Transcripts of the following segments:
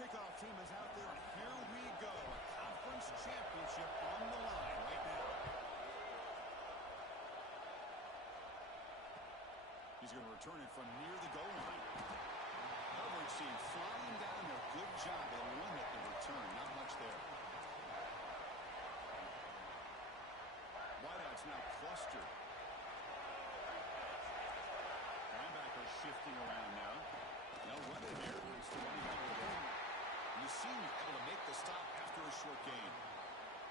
kickoff team is out there, and here we go. A conference championship on the line right now. He's going to return it from near the goal line. Coverage team flying down there. Good job. They'll limit the return. Not much there. Wideouts now clustered. Linebacker shifting around now. No running here. He's the running back of the game. You seem able to make the stop after a short gain.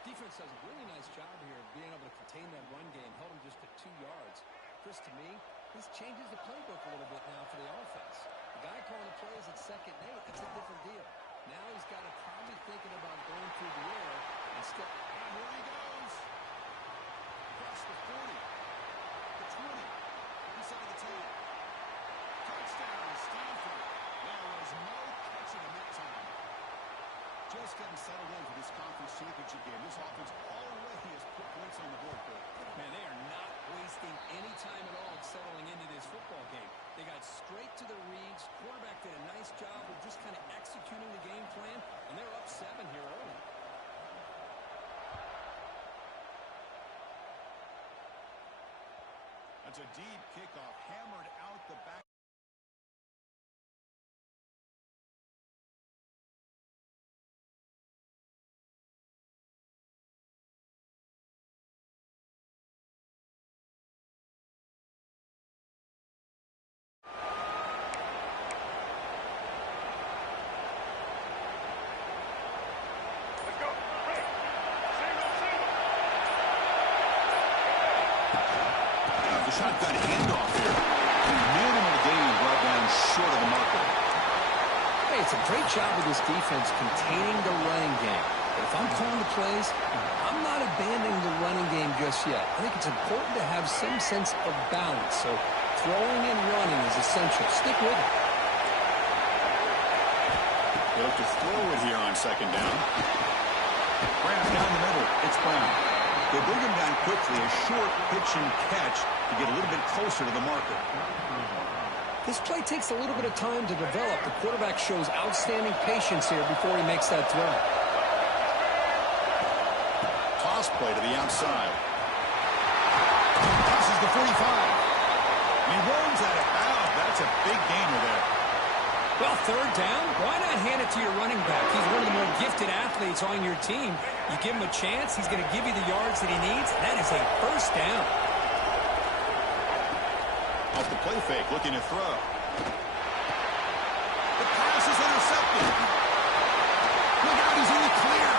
Defense does a really nice job here of being able to contain that run game. Held him just at 2 yards. Chris, to me, this changes the playbook a little bit now for the offense. The guy calling the plays at 2nd and 8, that's a different deal. Now he's got to probably thinking about going through the air instead. And here he goes. Across the 40. The 20. Inside the 10. Touchdown, Stanford. There was no catching him that time. Just getting settled in for this conference championship game. This offense already has put points on the board. Man, they are not wasting any time at all settling into this football game. They got straight to the reads. Quarterback did a nice job of just kind of executing the game plan, and they're up 7 here early. That's a deep kickoff, hammered out the back. Shotgun handoff here. Minimal gain brought down short of the marker. Hey, it's a great job of this defense containing the running game. But if I'm calling the plays, I'm not abandoning the running game just yet. I think it's important to have some sense of balance. So throwing and running is essential. Stick with it. They look to throw it here on 2nd down. Brown down the middle. It's Brown. They bring him down quickly. A short pitch and catch to get a little bit closer to the marker. This play takes a little bit of time to develop. The quarterback shows outstanding patience here before he makes that throw. Toss play to the outside. Passes the 45. And he runs out of bounds. That's a big gainer there. Well, 3rd down, why not hand it to your running back? He's one of the more gifted athletes on your team. You give him a chance, he's going to give you the yards that he needs, and that is a 1st down. Off the play fake, looking to throw. The pass is intercepted. Look out, he's in the clear.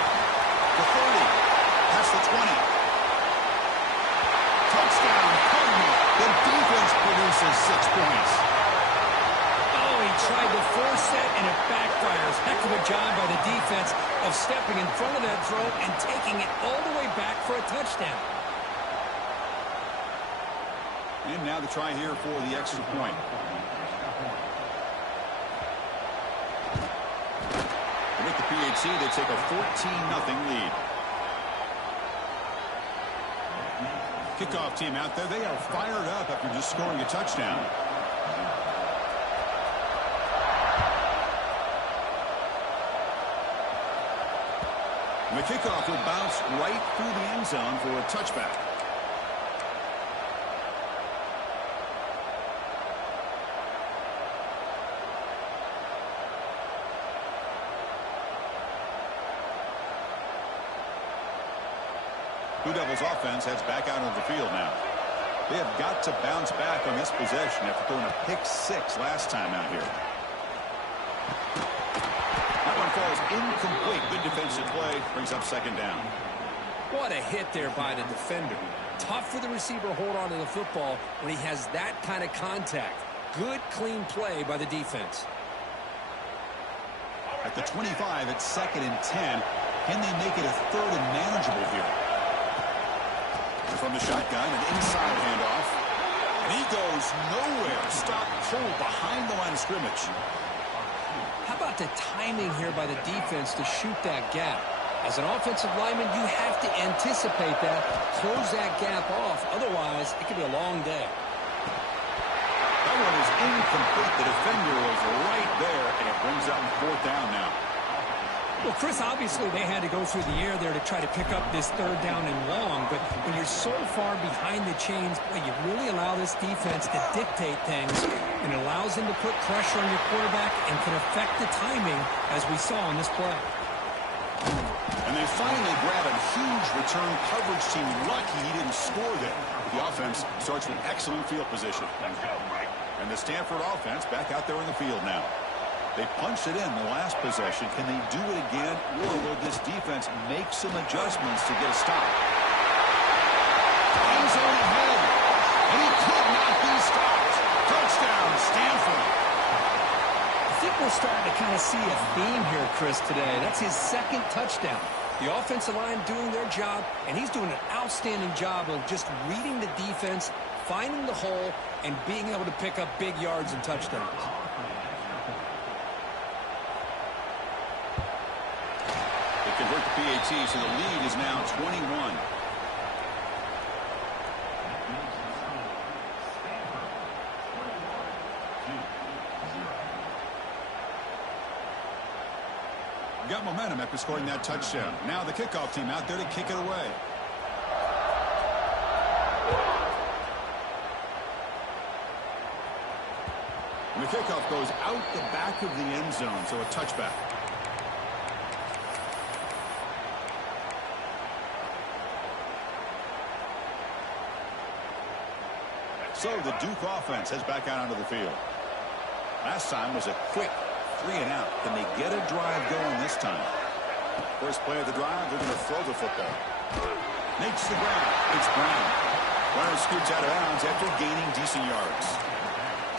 The 30. That's the 20. Touchdown, Cardinal. The defense produces 6 points. He tried to force it, and it backfires. Heck of a job by the defense of stepping in front of that throw and taking it all the way back for a touchdown. And now the try here for the extra point. With the PHC, they take a 14-0 lead. Kickoff team out there. They are fired up after just scoring a touchdown. The kickoff will bounce right through the end zone for a touchback. Blue Devils offense heads back out on the field now. They have got to bounce back on this possession after throwing a pick 6 last time out here. That one falls incomplete. Good defensive play. Brings up 2nd down. What a hit there by the defender. Tough for the receiver to hold on to the football when he has that kind of contact. Good, clean play by the defense. At the 25, it's 2nd and 10. Can they make it a 3rd and manageable here? From the shotgun, an inside handoff. And he goes nowhere. Stop cold behind the line of scrimmage. How about the timing here by the defense to shoot that gap? As an offensive lineman, you have to anticipate that, close that gap off. Otherwise, it could be a long day. That one is incomplete. The defender was right there, and it brings up 4th down now. Well, Chris, obviously they had to go through the air there to try to pick up this third down and long, but when you're so far behind the chains, boy, you really allow this defense to dictate things, and it allows them to put pressure on your quarterback and can affect the timing, as we saw in this play. And they finally grab a huge return coverage team. Lucky he didn't score there. The offense starts with excellent field position. And the Stanford offense back out there in the field now. They punched it in the last possession. Can they do it again, or will this defense make some adjustments to get a stop? End zone ahead, and he could not be stopped. Touchdown, Stanford. I think we're starting to kind of see a theme here, Chris, today. That's his second touchdown. The offensive line doing their job, and he's doing an outstanding job of just reading the defense, finding the hole, and being able to pick up big yards and touchdowns. They convert the PAT, so the lead is now 21. Got momentum after scoring that touchdown. Now the kickoff team out there to kick it away. And the kickoff goes out the back of the end zone, so a touchback. So the Duke offense heads back out onto the field. Last time was a quick 3 and out. Can they get a drive going this time? First play of the drive, they're going to throw the football. Makes the ground. It's Brown. Runner scoots out of bounds after gaining decent yards.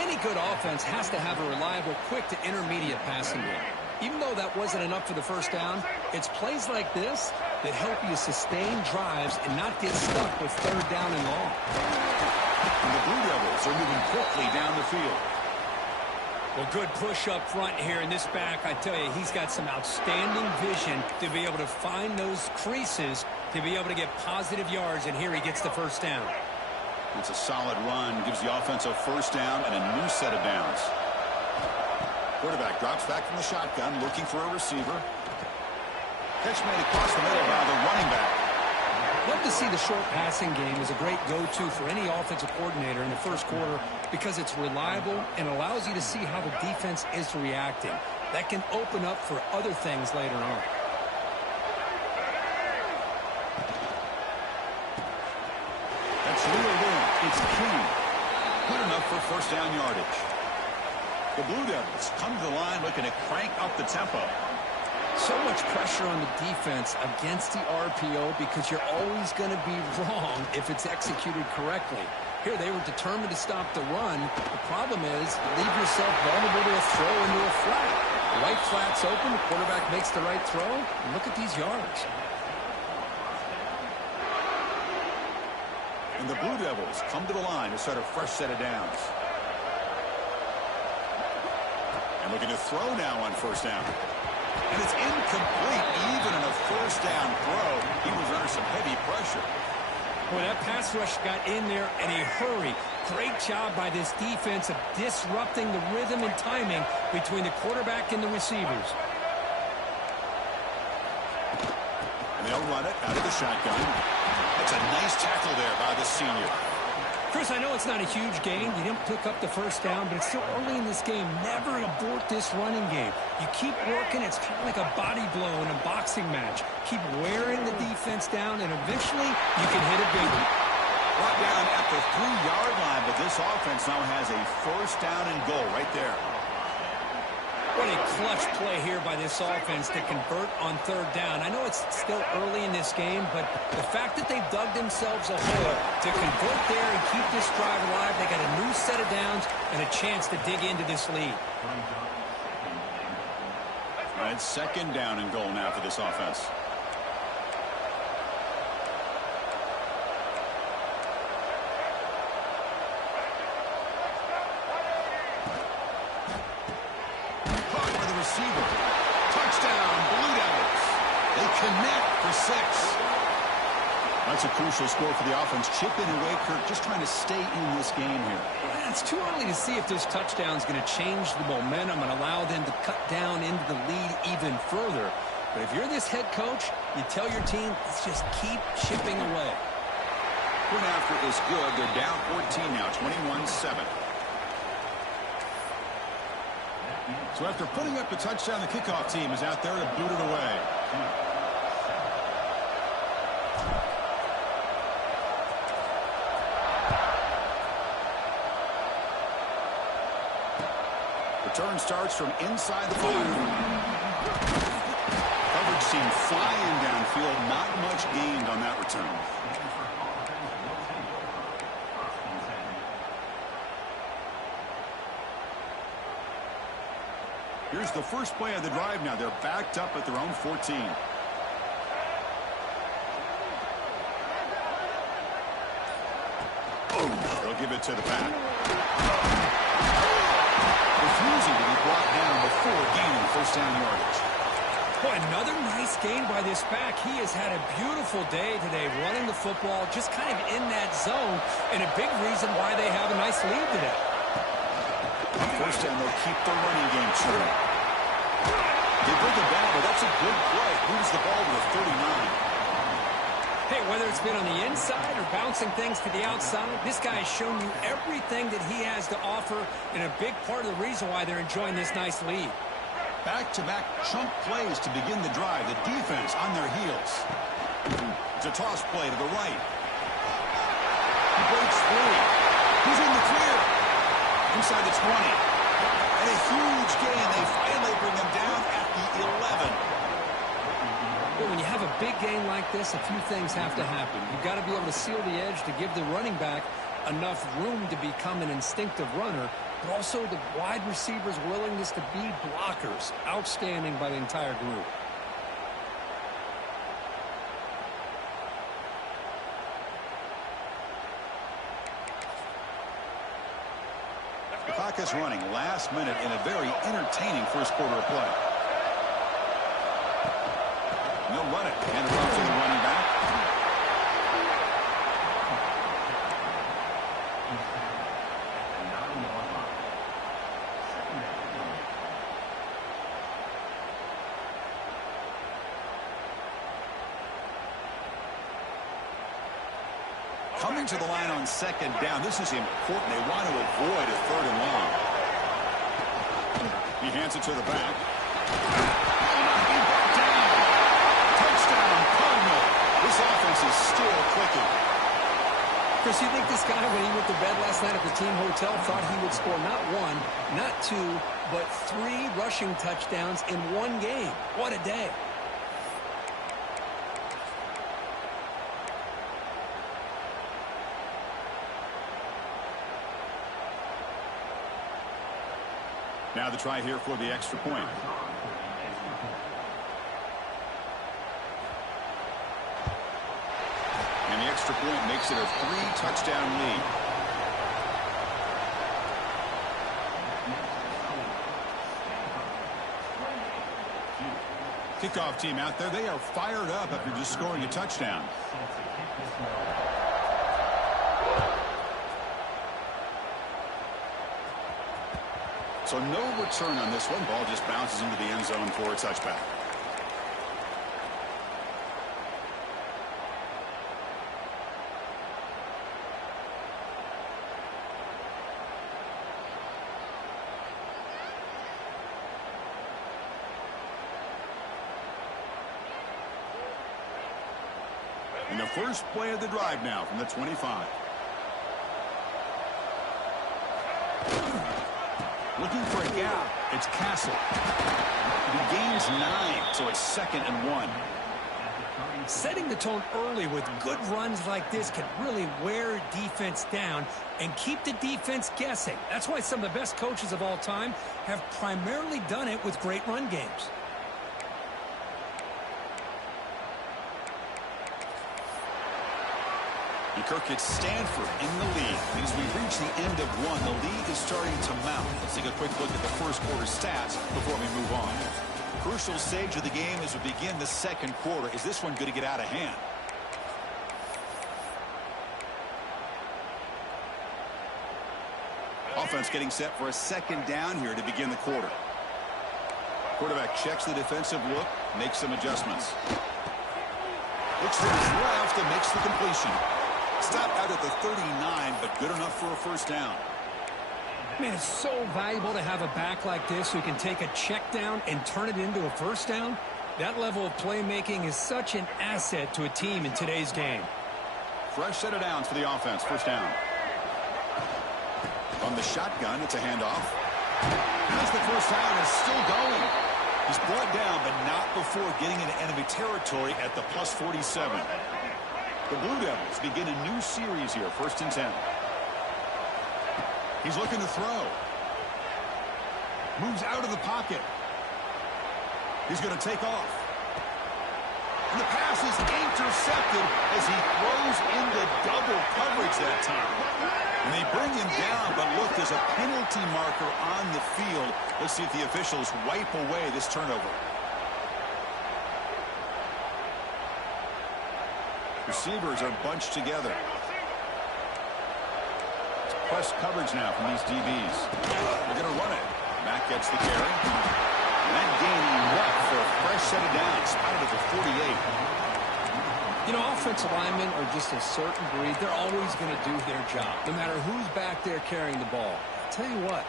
Any good offense has to have a reliable, quick to intermediate passing game. Even though that wasn't enough for the first down, it's plays like this that help you sustain drives and not get stuck with third down and long. And the Blue Devils are moving quickly down the field. Well, good push up front here in this back. I tell you, he's got some outstanding vision to be able to find those creases, to be able to get positive yards, and here he gets the first down. It's a solid run, gives the offense a first down and a new set of downs. Quarterback drops back from the shotgun, looking for a receiver. Catch made across the middle by the running back. Love to see the short passing game as a great go-to for any offensive coordinator in the first quarter because it's reliable and allows you to see how the defense is reacting. That can open up for other things later on. That's Lou. It's King. Good enough for first down yardage. The Blue Devils come to the line looking to crank up the tempo. So much pressure on the defense against the RPO because you're always going to be wrong if it's executed correctly. Here, they were determined to stop the run. The problem is you leave yourself vulnerable to a throw into a flat. The right flat's open, the quarterback makes the right throw, and look at these yards. And the Blue Devils come to the line to start a fresh set of downs. And looking to throw now on first down. And it's incomplete. Even in a first down throw, he was under some heavy pressure. Boy, that pass rush got in there in a hurry. Great job by this defense of disrupting the rhythm and timing between the quarterback and the receivers. And they'll run it out of the shotgun. That's a nice tackle there by the senior. Chris, I know it's not a huge gain. You didn't pick up the first down, but it's still early in this game. Never abort this running game. You keep working. It's kind of like a body blow in a boxing match. Keep wearing the defense down, and eventually you can hit a big one. Brought down at the 3-yard line, but this offense now has a first down and goal right there. What a clutch play here by this offense to convert on third down. I know it's still early in this game, but the fact that they've dug themselves a hole to convert there and keep this drive alive, they got a new set of downs and a chance to dig into this lead. All right, second down and goal now for this offense. Receiver. Touchdown, Blue Devils. They connect for 6. That's a crucial score for the offense. Chipping away, Kirk, just trying to stay in this game here. It's too early to see if this touchdown is going to change the momentum and allow them to cut down into the lead even further. But if you're this head coach, you tell your team, let's just keep chipping away. Point after is good. They're down 14 now, 21-7. So after putting up the touchdown, the kickoff team is out there to boot it away. Return starts from inside the 5. Coverage team flying downfield. Not much gained on that return. Here's the first play of the drive now. They're backed up at their own 14. Oh, they'll give it to the back. Refusing to be brought down before gaining first down yardage. Boy, another nice gain by this back. He has had a beautiful day today running the football, just kind of in that zone, and a big reason why they have a nice lead today. First down, they'll keep the running game true. They bring it down, but that's a good play. Moves the ball to the 39. Hey, whether it's been on the inside or bouncing things to the outside, this guy has shown you everything that he has to offer, and a big part of the reason why they're enjoying this nice lead. Back-to-back chunk plays to begin the drive. The defense on their heels. It's a toss play to the right. He breaks free. He's in the clear. Inside the 20. And a huge gain. They finally bring him down at the 11. Well, when you have a big game like this, a few things have to happen. You've got to be able to seal the edge to give the running back enough room to become an instinctive runner, but also the wide receivers' willingness to be blockers. Outstanding by the entire group. The clock is running last minute in a very entertaining first quarter of play. They'll run it. And it runs to the running back. Coming to the line on second down. This is important. They want to avoid a third and long. He hands it to the back. This offense is still clicking. Chris, you think this guy, when he went to bed last night at the team hotel, thought he would score not one, not two, but 3 rushing touchdowns in one game? What a day. Now the try here for the extra point. And the extra point makes it a 3-touchdown lead. Kickoff team out there. They are fired up after just scoring a touchdown. So no return on this one. Ball just bounces into the end zone for a touchback. And the first play of the drive now from the 25. Looking for a gap. It's Castle. He gains 9, so it's 2nd and 1. Setting the tone early with good runs like this can really wear defense down and keep the defense guessing. That's why some of the best coaches of all time have primarily done it with great run games. Kirk, it's Stanford in the lead. As we reach the end of one, the lead is starting to mount. Let's take a quick look at the first quarter stats before we move on. Crucial stage of the game as we begin the second quarter. Is this one going to get out of hand? Offense getting set for a second down here to begin the quarter. Quarterback checks the defensive look, makes some adjustments. Looks to his left and makes the completion. Stopped out at the 39, but good enough for a first down. Man, it's so valuable to have a back like this who can take a check down and turn it into a first down. That level of playmaking is such an asset to a team in today's game. Fresh set of downs for the offense. First down. From the shotgun, it's a handoff. As the first down is still going. He's brought down, but not before getting into enemy territory at the plus 47. The Blue Devils begin a new series here. 1st and 10. He's looking to throw. Moves out of the pocket. He's going to take off. And the pass is intercepted as he throws into double coverage that time. And they bring him down, but look, there's a penalty marker on the field. Let's see if the officials wipe away this turnover. Receivers are bunched together. It's press coverage now from these DBs. They're going to run it. Mack gets the carry. And that gaining what for a fresh set of downs. Spotted at the 48. You know, offensive linemen are just a certain breed. They're always going to do their job, no matter who's back there carrying the ball. I'll tell you what,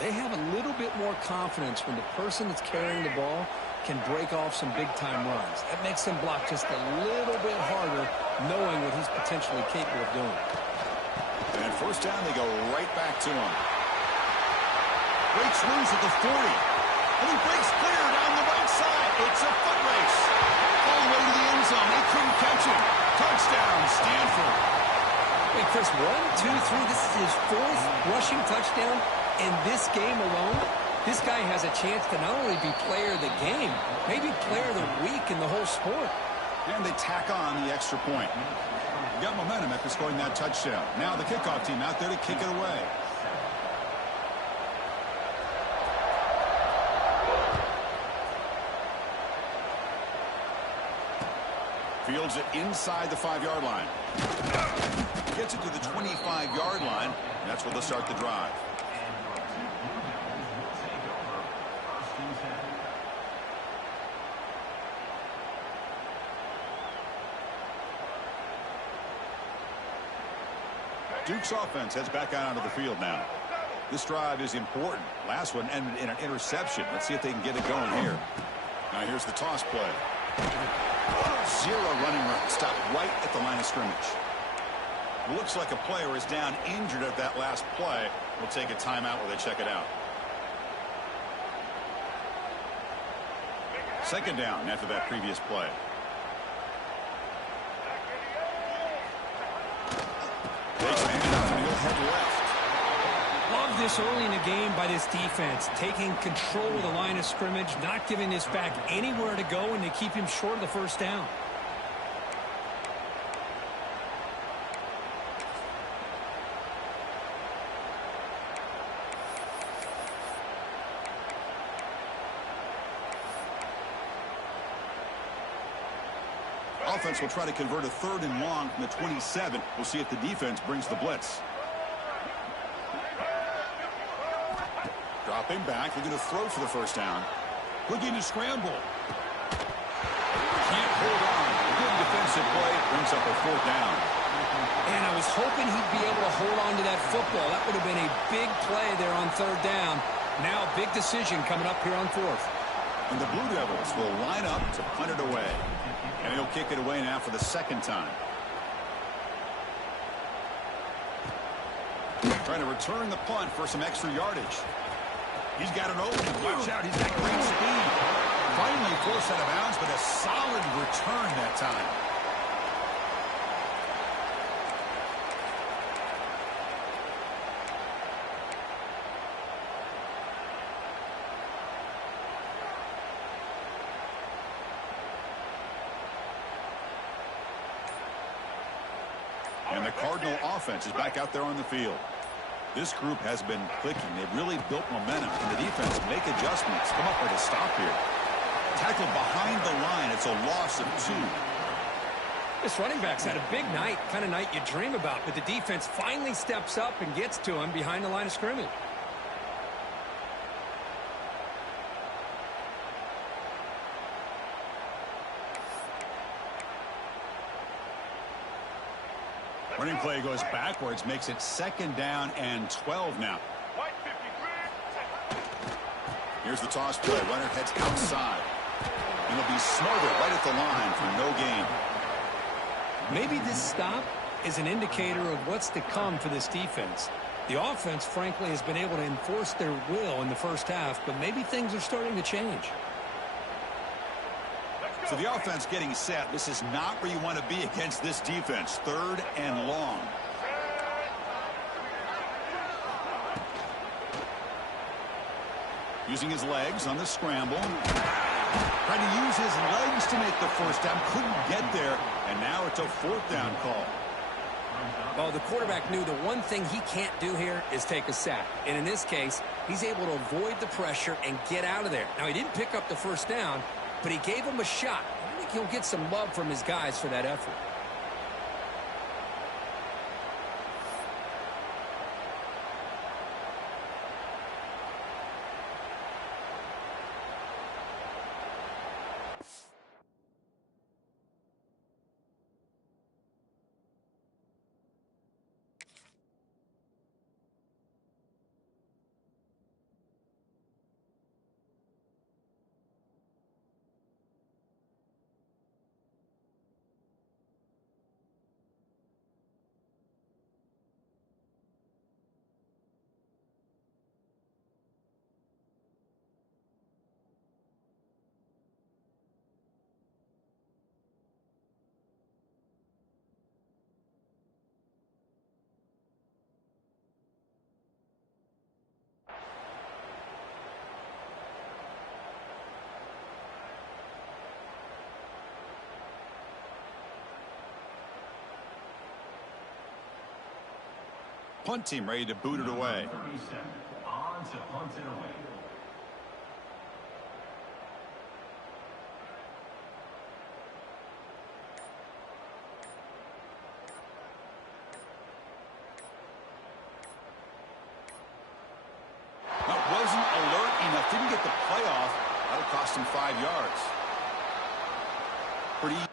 they have a little bit more confidence when the person that's carrying the ball can break off some big-time runs. That makes them block just a little bit harder, knowing what he's potentially capable of doing. And first down, they go right back to him. Breaks loose at the 40. And he breaks clear down the right side. It's a foot race. All the way to the end zone. They couldn't catch him. Touchdown, Stanford. Hey, Chris, 1, 2, 3. This is his 4th rushing touchdown in this game alone. This guy has a chance to not only be player of the game, maybe player of the week in the whole sport. And they tack on the extra point. Got momentum after scoring that touchdown. Now the kickoff team out there to kick it away. Fields it inside the 5-yard line. Gets it to the 25-yard line. That's where they'll start the drive. Duke's offense heads back out onto the field now. This drive is important. Last one ended in an interception. Let's see if they can get it going here. Now here's the toss play. 0 running room. Stopped right at the line of scrimmage. Looks like a player is down injured at that last play. We'll take a timeout while they check it out. 2nd down after that previous play. Takes a handoff and he'll head left. Love this early in the game by this defense, taking control of the line of scrimmage, not giving this back anywhere to go, and they keep him short of the first down. Offense will try to convert a 3rd and long from the 27. We'll see if the defense brings the blitz. Dropping back. They're going to throw for the first down. Looking to scramble. Can't hold on. Good defensive play. Brings up a 4th down. And I was hoping he'd be able to hold on to that football. That would have been a big play there on 3rd down. Now a big decision coming up here on 4th. And the Blue Devils will line up to punt it away. And he'll kick it away now for the 2nd time. Trying to return the punt for some extra yardage. He's got an open. Watch out. He's got great speed. Finally forced out of bounds, but a solid return that time. And the Cardinal offense is back out there on the field. This group has been clicking. They've really built momentum. And the defense make adjustments. Come up with a stop here. Tackled behind the line. It's a loss of 2. This running back's had a big night, kind of night you dream about, but the defense finally steps up and gets to him behind the line of scrimmage. Running play goes backwards, makes it 2nd down and 12 now. Here's the toss play. Runner heads outside. And he'll be smothered right at the line for no gain. Maybe this stop is an indicator of what's to come for this defense. The offense, frankly, has been able to enforce their will in the first half, but maybe things are starting to change. So the offense getting set. This is not where you want to be against this defense. 3rd and long. Using his legs on the scramble. Trying to use his legs to make the first down. Couldn't get there. And now it's a 4th down call. Well, the quarterback knew the one thing he can't do here is take a sack. And in this case, he's able to avoid the pressure and get out of there. Now, he didn't pick up the first down, but he gave him a shot. I think he'll get some love from his guys for that effort. Punt team ready to boot it away. On to punt it away. That wasn't alert enough. Didn't get the playoff. That'll cost him 5 yards. Pretty.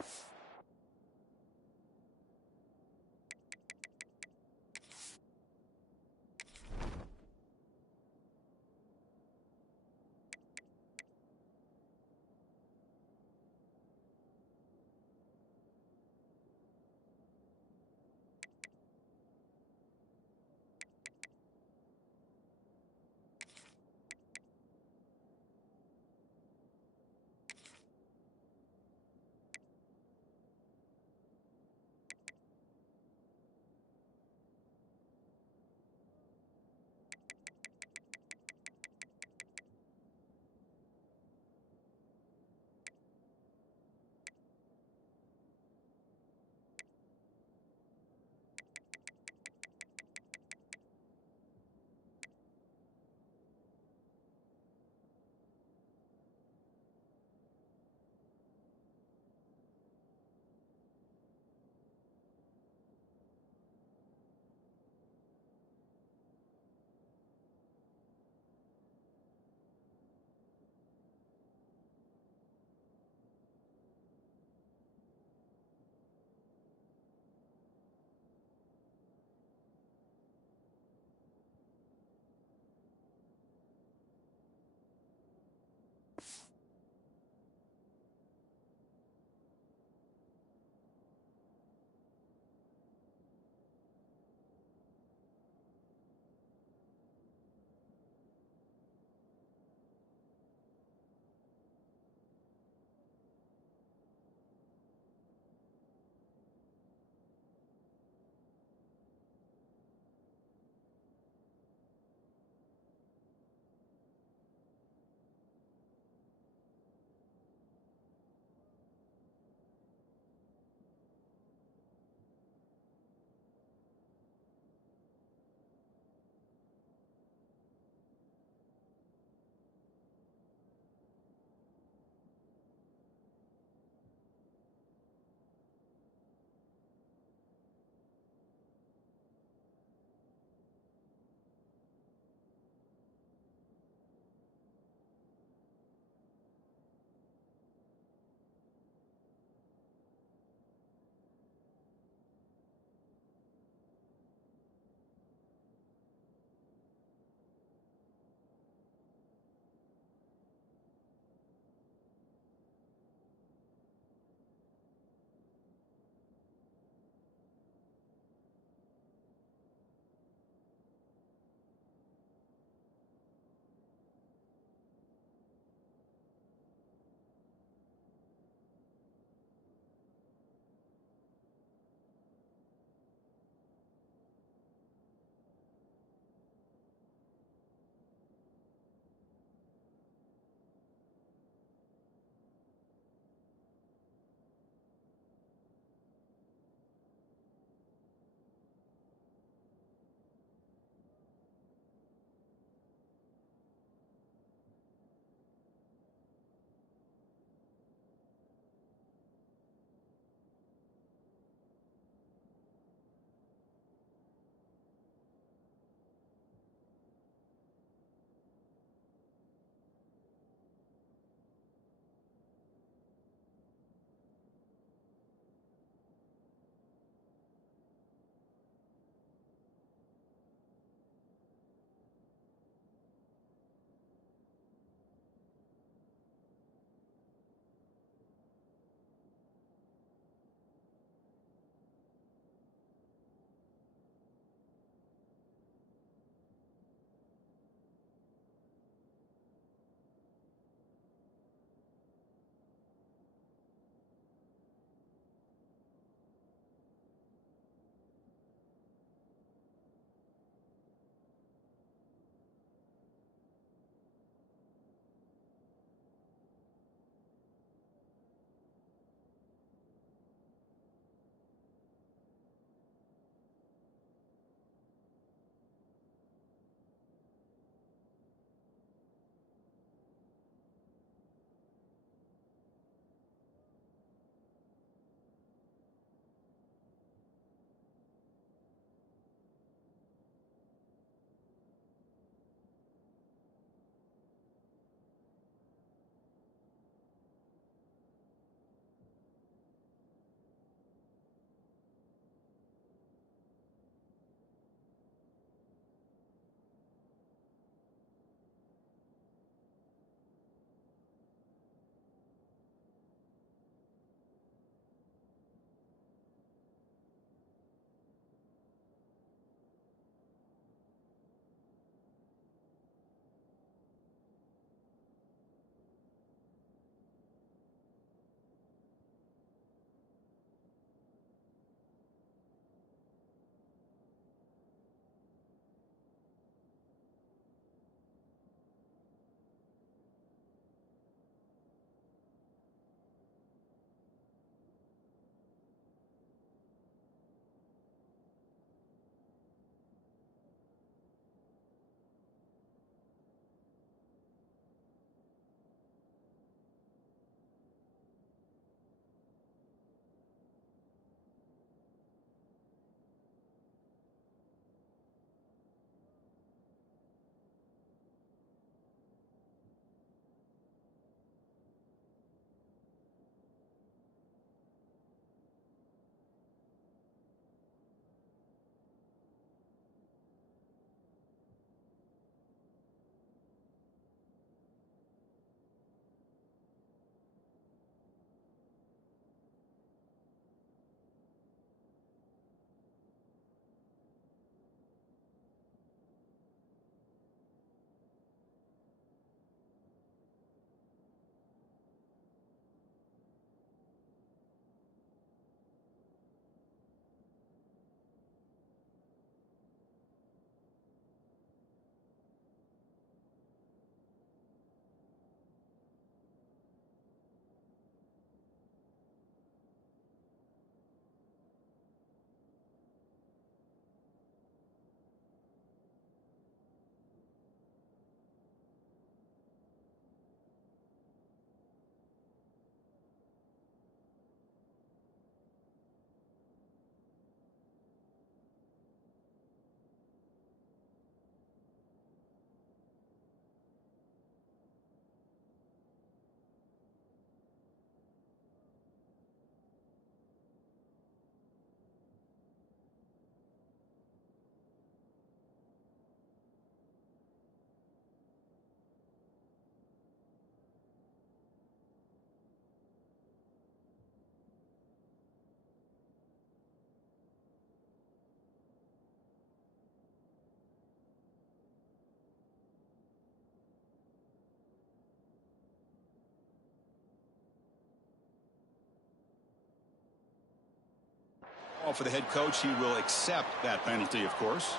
For the head coach, he will accept that penalty, of course.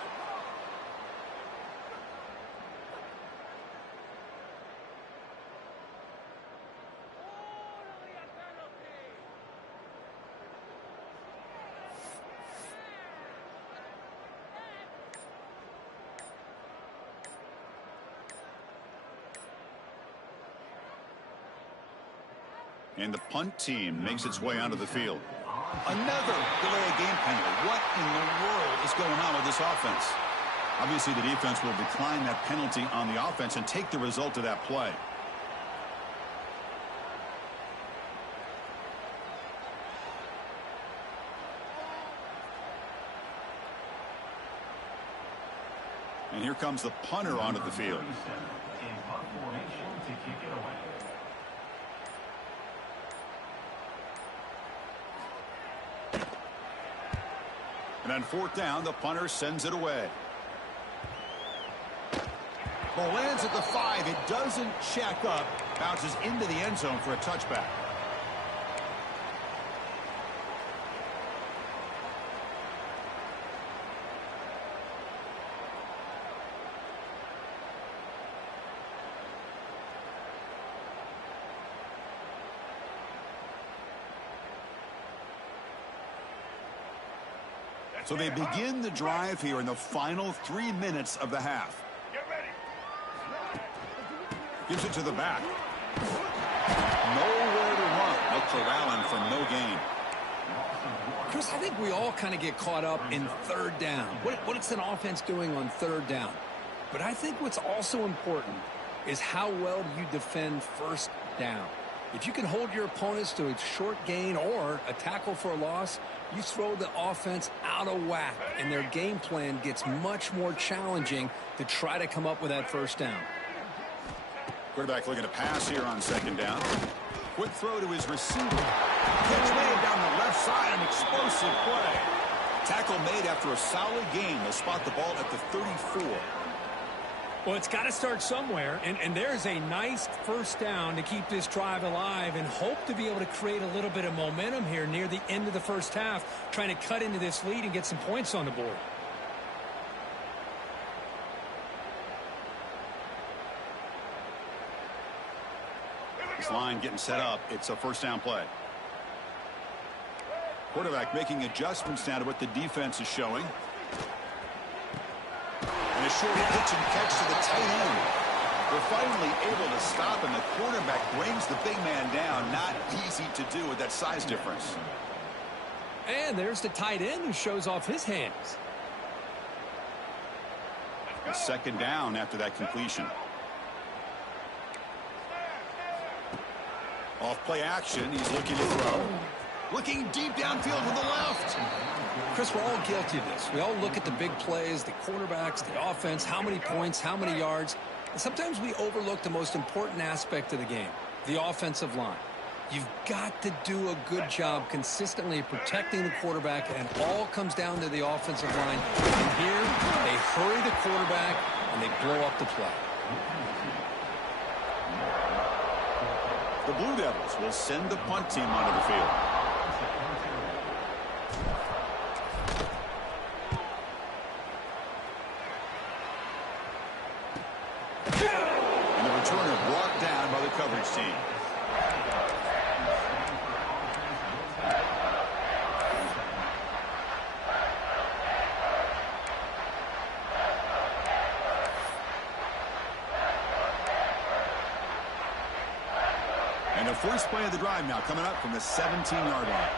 And the punt team makes its way onto the field. Another delay of game penalty. What in the world is going on with this offense? Obviously, the defense will decline that penalty on the offense and take the result of that play. And here comes the punter onto the field. In punt formation to kick it away. And on fourth down, the punter sends it away. Ball lands at the 5. It doesn't check up. Bounces into the end zone for a touchback. So they begin the drive here in the final 3 minutes of the half. Gives it to the back. Nowhere to run. No corralling for no gain. Chris, I think we all kind of get caught up in third down. What is an offense doing on third down? But I think what's also important is how well do you defend first down. If you can hold your opponents to a short gain or a tackle for a loss, you throw the offense out of whack, and their game plan gets much more challenging to try to come up with that first down. Quarterback looking to pass here on second down. Quick throw to his receiver. Catch made down the left side, an explosive play. Tackle made after a solid gain. They'll spot the ball at the 34. Well, it's got to start somewhere, and there's a nice first down to keep this drive alive and hope to be able to create a little bit of momentum here near the end of the first half, trying to cut into this lead and get some points on the board. This line getting set up. It's a first down play. Quarterback making adjustments now to what the defense is showing. And a short pitch and catch to the tight end. They're finally able to stop, and the quarterback brings the big man down. Not easy to do with that size difference. And there's the tight end who shows off his hands. A second down after that completion. Off play action. He's looking to throw. Looking deep downfield with the left. Chris, we're all guilty of this. We all look at the big plays, the quarterbacks, the offense, how many points, how many yards. And sometimes we overlook the most important aspect of the game, the offensive line. You've got to do a good job consistently protecting the quarterback, and it all comes down to the offensive line. And here, they hurry the quarterback, and they blow up the play. The Blue Devils will send the punt team onto the field. And the returner brought down by the coverage team. And the first play of the drive now coming up from the 17-yard line.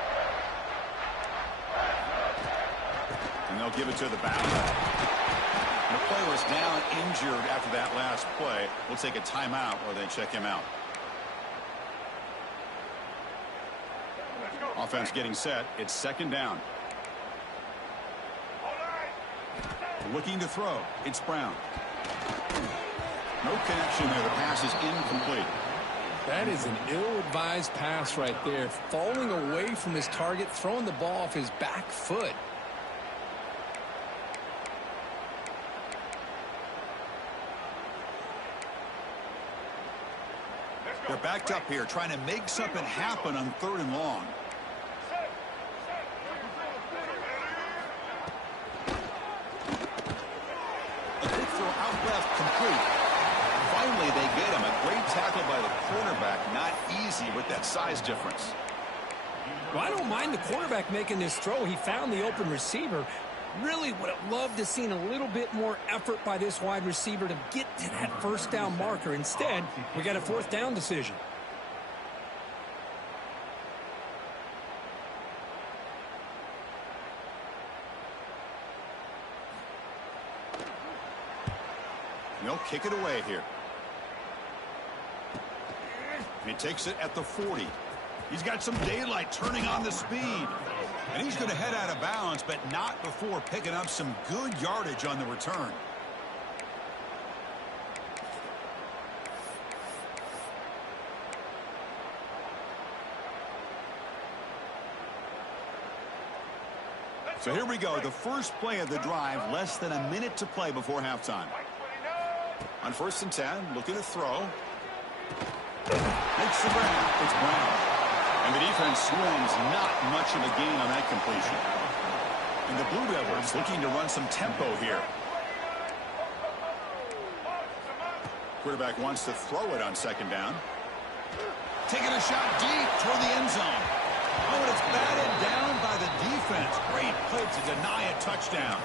And they'll give it to the back. The player was down injured after that last play. We'll take a timeout or they check him out. Offense getting set. It's second down. Looking to throw. It's Brown. No connection there. The pass is incomplete. That is an ill-advised pass right there. Falling away from his target, throwing the ball off his back foot. They're backed up here, trying to make something happen on 3rd and long. complete. Finally, they get him. A great tackle by the cornerback. Not easy with that size difference. Well, I don't mind the quarterback making this throw. He found the open receiver. Really would have loved to seen a little bit more effort by this wide receiver to get to that first down marker. Instead, we got a fourth down decision. They'll kick it away here. He takes it at the 40. He's got some daylight turning on the speed. And he's going to head out of bounds, but not before picking up some good yardage on the return. So here we go, the first play of the drive, less than a minute to play before halftime. On 1st and 10, looking to throw. Makes the grab. It's Brown. And the defense swings, not much of a gain on that completion. And the Blue Devils looking to run some tempo here. Quarterback wants to throw it on 2nd down. Taking a shot deep toward the end zone. Oh, and it's batted down by the defense. Great play to deny a touchdown.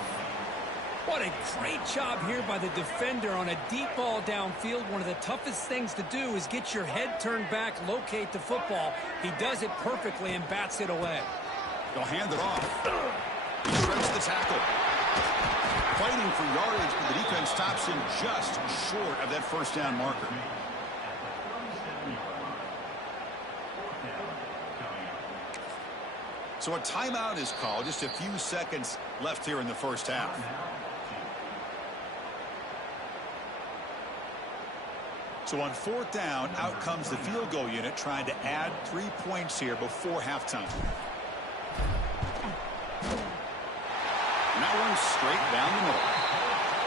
What a great job here by the defender on a deep ball downfield. One of the toughest things to do is get your head turned back, locate the football. He does it perfectly and bats it away. They'll hand it off. He shreds the tackle. Fighting for yardage, but the defense stops him just short of that first down marker. So a timeout is called. Just a few seconds left here in the first half. So on 4th down, out comes the field goal unit trying to add 3 points here before halftime. And that one's straight down the middle.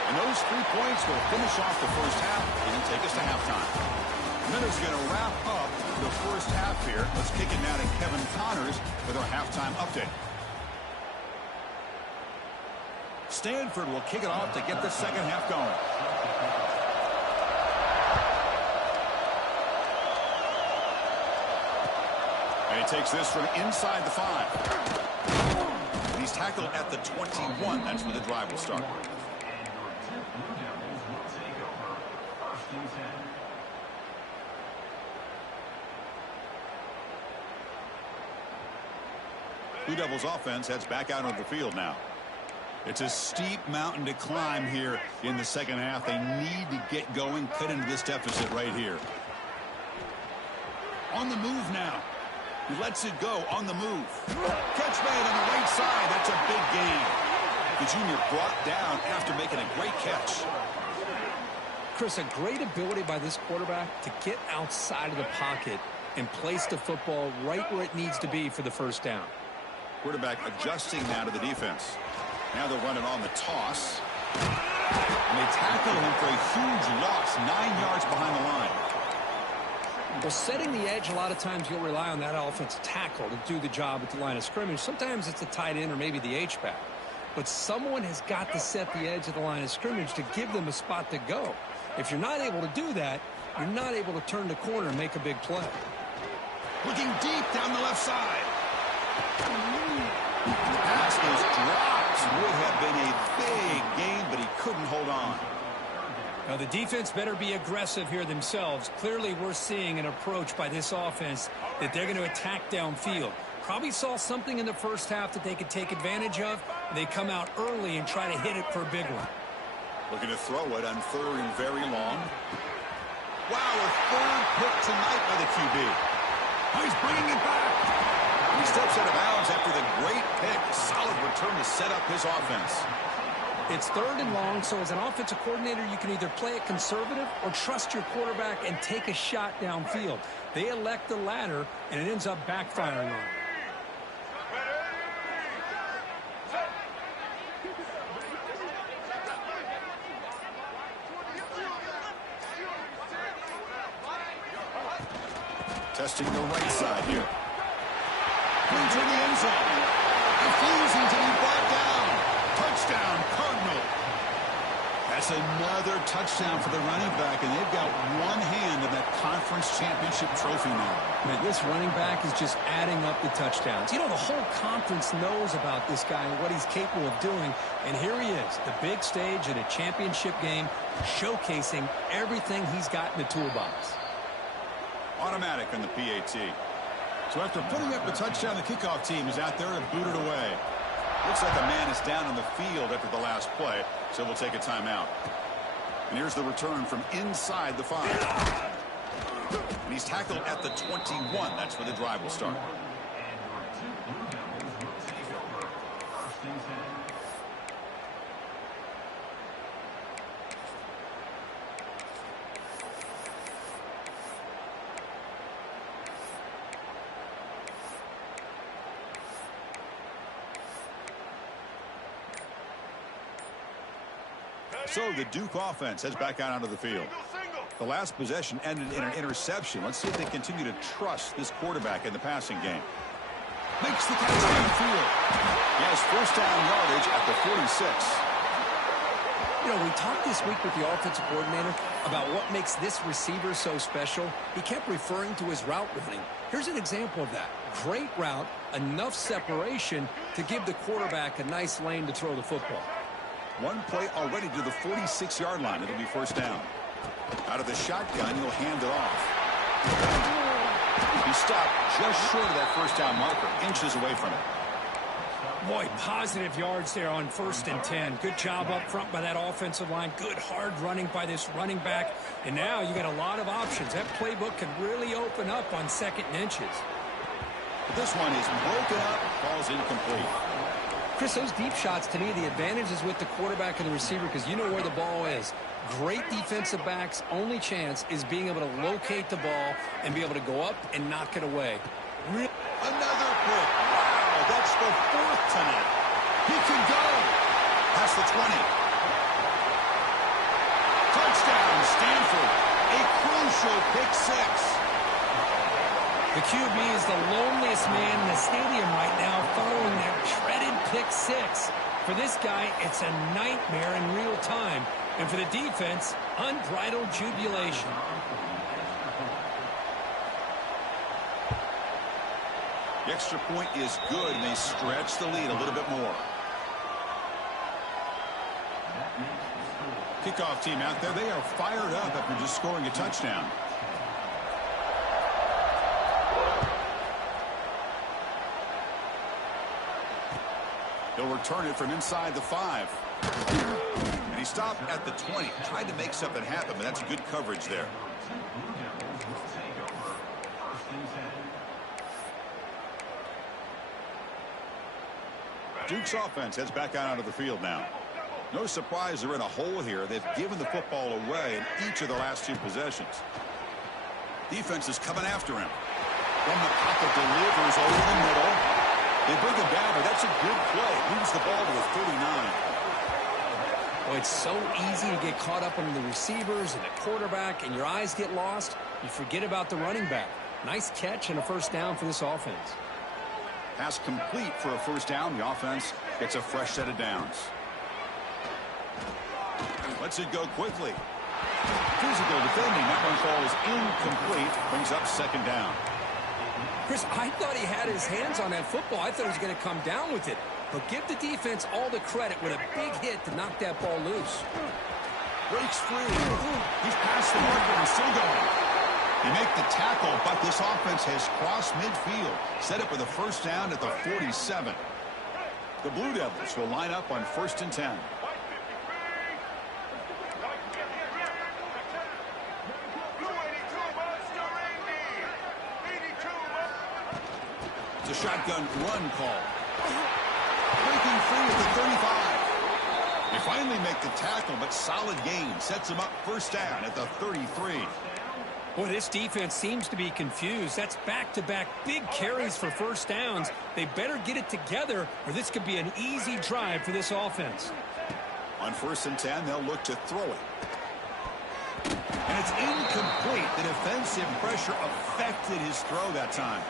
And those 3 points will finish off the first half and take us to halftime. Minutes going to wrap up the first half here. Let's kick it now to Kevin Connors with our halftime update. Stanford will kick it off to get the second half going. And he takes this from inside the 5. And he's tackled at the 21. That's where the drive will start. Blue Devils offense heads back out on the field now. It's a steep mountain to climb here in the second half. They need to get going, cut into this deficit right here. On the move now. He lets it go on the move. Catch made on the right side. That's a big gain. The junior brought down after making a great catch. Chris, a great ability by this quarterback to get outside of the pocket and place the football right where it needs to be for the first down. Quarterback adjusting now to the defense. Now they're running on the toss. And they tackle him for a huge loss, 9 yards behind the line. Well, setting the edge, a lot of times you'll rely on that offensive tackle to do the job at the line of scrimmage. Sometimes it's a tight end or maybe the H-back. But someone has got to set the edge of the line of scrimmage to give them a spot to go. If you're not able to do that, you're not able to turn the corner and make a big play. Looking deep down the left side. The pass is dropped. Would have been a big gain, but he couldn't hold on. Now, the defense better be aggressive here themselves. Clearly, we're seeing an approach by this offense that they're going to attack downfield. Probably saw something in the first half that they could take advantage of. They come out early and try to hit it for a big one. Looking to throw it on 3rd and very long. Wow, a 3rd pick tonight by the QB. Oh, he's bringing it back. And he steps out of bounds after the great pick. Solid return to set up his offense. It's 3rd and long, so as an offensive coordinator, you can either play it conservative or trust your quarterback and take a shot downfield. They elect the latter, and it ends up backfiring on them. Testing the right side here. Into the end zone. Refusing to be brought down. Touchdown, Cardinal. That's another touchdown for the running back, and they've got one hand in that conference championship trophy now. Man, this running back is just adding up the touchdowns. You know, the whole conference knows about this guy and what he's capable of doing, and here he is, the big stage in a championship game, showcasing everything he's got in the toolbox. Automatic on the PAT. So after putting up a touchdown, the kickoff team is out there to boot it away. Looks like a man is down on the field after the last play, so we'll take a timeout. And here's the return from inside the 5. And he's tackled at the 21. That's where the drive will start. So the Duke offense heads back out onto the field. The last possession ended in an interception. Let's see if they continue to trust this quarterback in the passing game. Makes the catch downfield. He has first down yardage at the 46. You know, we talked this week with the offensive coordinator about what makes this receiver so special. He kept referring to his route running. Here's an example of that. Great route, enough separation to give the quarterback a nice lane to throw the football. One play already to the 46-yard line. It'll be first down. Out of the shotgun, he'll hand it off. He stopped just short of that first down marker, inches away from it. Boy, positive yards there on 1st and 10. Good job up front by that offensive line. Good hard running by this running back. And now you got a lot of options. That playbook can really open up on 2nd and inches. But this one is broken up, falls incomplete. Chris, those deep shots, to me, the advantage is with the quarterback and the receiver because you know where the ball is. Great defensive backs' only chance is being able to locate the ball and be able to go up and knock it away. Another pick. Wow, that's the 4th tonight. He can go. Past the 20. Touchdown, Stanford. A crucial pick 6. The QB is the loneliest man in the stadium right now following that dreaded pick 6. For this guy, it's a nightmare in real time. And for the defense, unbridled jubilation. The extra point is good, and they stretch the lead a little bit more. Kickoff team out there, they are fired up after just scoring a touchdown. He'll return it from inside the 5. And he stopped at the 20. Tried to make something happen, but that's good coverage there. Duke's offense heads back out onto the field now. No surprise they're in a hole here. They've given the football away in each of their last 2 possessions. Defense is coming after him. From the pocket, delivers over the middle. They bring him down, but that's a good play. Moves the ball to the 39. Well, it's so easy to get caught up on the receivers and the quarterback, and your eyes get lost. You forget about the running back. Nice catch and a first down for this offense. Pass complete for a first down. The offense gets a fresh set of downs. Lets it go quickly. Physical defending. That one falls incomplete. Brings up 2nd down. Chris, I thought he had his hands on that football. I thought he was going to come down with it. But give the defense all the credit with a big hit to knock that ball loose. Breaks free. He's past the marker and still going. They make the tackle, but this offense has crossed midfield. Set up with a first down at the 47. The Blue Devils will line up on 1st and 10. It's a shotgun run call. Breaking free at the 35. They finally make the tackle, but solid gain. Sets them up first down at the 33. Boy, this defense seems to be confused. That's back-to-back big carries for first downs. They better get it together, or this could be an easy drive for this offense. On 1st and 10, they'll look to throw it. And it's incomplete. The defensive pressure affected his throw that time.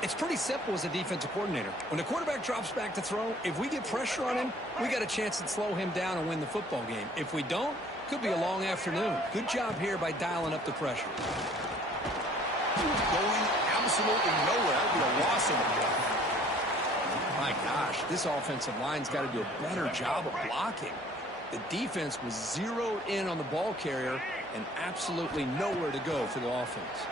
It's pretty simple as a defensive coordinator. When the quarterback drops back to throw, if we get pressure on him, we got a chance to slow him down and win the football game. If we don't, could be a long afternoon. Good job here by dialing up the pressure. Going absolutely nowhere. That would be a loss in the play. My gosh, this offensive line's got to do a better job of blocking. The defense was zeroed in on the ball carrier and absolutely nowhere to go for the offense.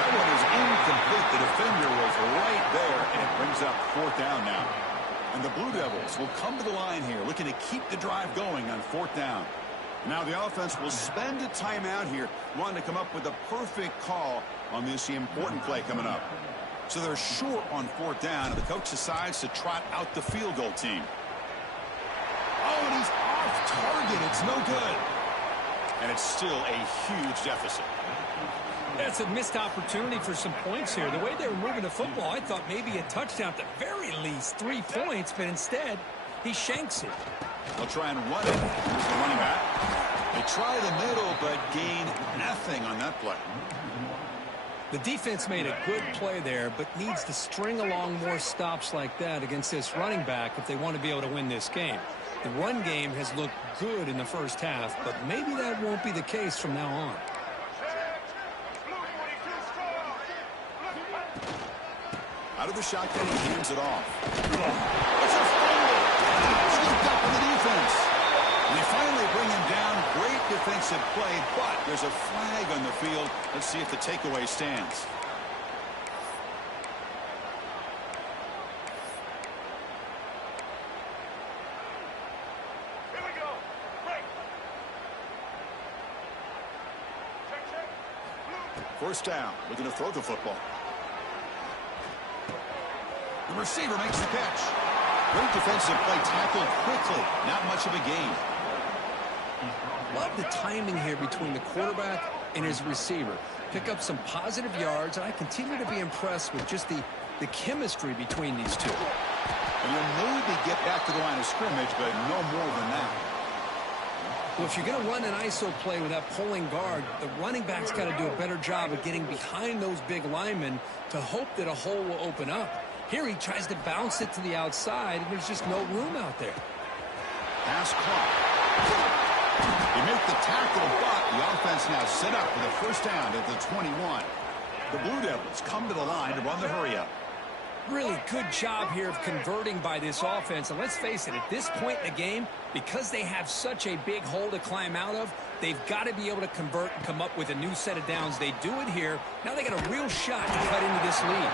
That one is incomplete. The defender was right there, and it brings up 4th down now. And the Blue Devils will come to the line here, looking to keep the drive going on 4th down. Now the offense will spend a timeout here, wanting to come up with the perfect call on this important play coming up. So they're short on 4th down, and the coach decides to trot out the field goal team. Oh, and he's off target. It's no good. And it's still a huge deficit. That's a missed opportunity for some points here. The way they were moving the football, I thought maybe a touchdown, at the very least 3 points, but instead he shanks it. They'll try and run it. Here's the running back. They try the middle, but gain nothing on that play. The defense made a good play there, but needs to string along more stops like that against this running back if they want to be able to win this game. The run game has looked good in the first half, but maybe that won't be the case from now on. Out of the shotgun, he hands it off. It's a fumble. Scooped up in the defense. And they finally bring him down. Great defensive play, but there's a flag on the field. Let's see if the takeaway stands. Here we go. Break. Check. First down. Looking to throw the football. The receiver makes the catch. Great defensive play, tackled quickly. Not much of a gain. Love the timing here between the quarterback and his receiver. Pick up some positive yards, and I continue to be impressed with just the chemistry between these two. And you'll maybe get back to the line of scrimmage, but no more than that. Well, if you're going to run an ISO play with that pulling guard, the running back's got to do a better job of getting behind those big linemen to hope that a hole will open up. Here he tries to bounce it to the outside, and there's just no room out there. Pass clock. They make the tackle, but the offense now set up for the first down at the 21. The Blue Devils come to the line to run the hurry-up. Really good job here of converting by this offense. And let's face it, at this point in the game, because they have such a big hole to climb out of, they've got to be able to convert and come up with a new set of downs. They do it here. Now they got a real shot to cut into this lead.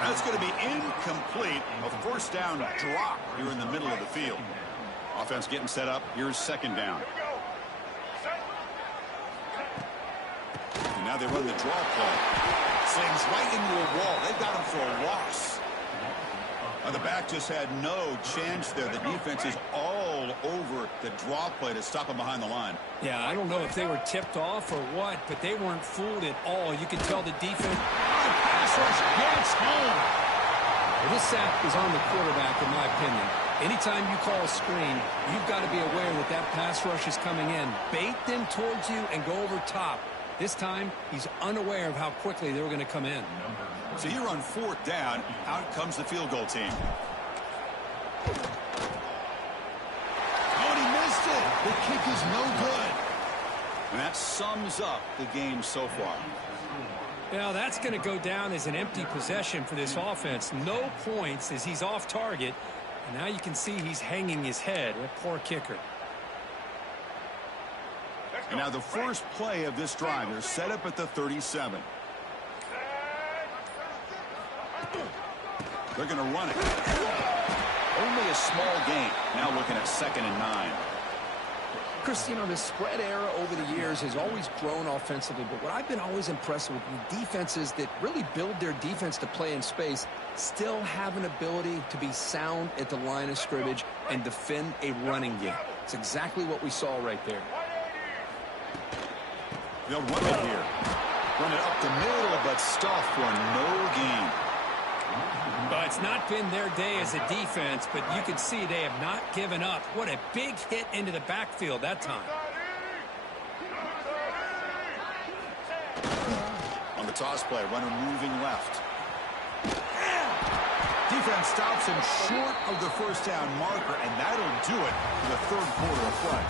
That's going to be incomplete. A first down drop here in the middle of the field. Offense getting set up. Here's second down. And now they run the draw play. Slings right into a wall. They've got him for a loss. The back just had no chance there. The defense is all over the draw play to stop him behind the line. Yeah, I don't know if they were tipped off or what, but they weren't fooled at all. You can tell the defense. Pass rush gets home. Well, this sack is on the quarterback, in my opinion. Anytime you call a screen, you've got to be aware that that pass rush is coming in. Bait them towards you and go over top. This time, he's unaware of how quickly they were going to come in. So here on fourth down, out comes the field goal team. Oh, and he missed it. The kick is no good. And that sums up the game so far. Now, that's going to go down as an empty possession for this offense. No points as he's off target. And now you can see he's hanging his head. A poor kicker. And now the first play of this drive, they're set up at the 37. They're going to run it. Only a small gain. Now looking at 2nd and 9. Chris, you know, the spread era over the years has always grown offensively, but what I've been always impressed with defenses that really build their defense to play in space still have an ability to be sound at the line of scrimmage and defend a running game. It's exactly what we saw right there. They'll run it here. Run it up the middle, but stop for no gain. Well, it's not been their day as a defense, but you can see they have not given up. What a big hit into the backfield that time. the toss play. Runner moving left. Defense stops him short of the first down marker, and that'll do it for the third quarter of play.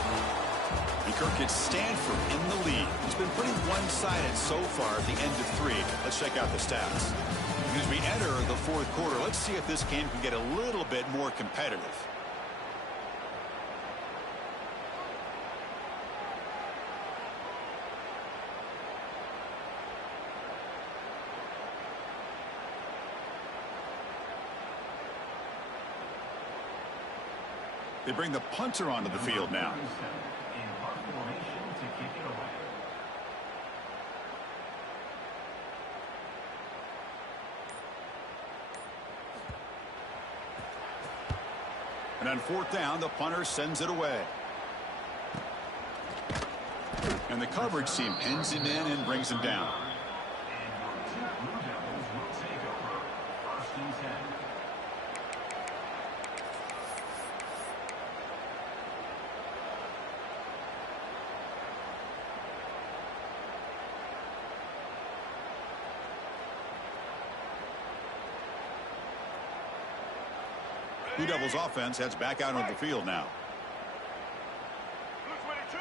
And Kirk gets Stanford in the lead. It's been pretty one-sided so far at the end of 3. Let's check out the stats. As we enter the fourth quarter, let's see if this game can get a little bit more competitive. They bring the punter onto the field now. In punt formation to kick it away. And on fourth down, the punter sends it away. And the coverage team pins him in and brings him down. And your 2 Blue Devils will take over. 1st and 10. Blue Devils offense heads back out on the field now. Blue 22.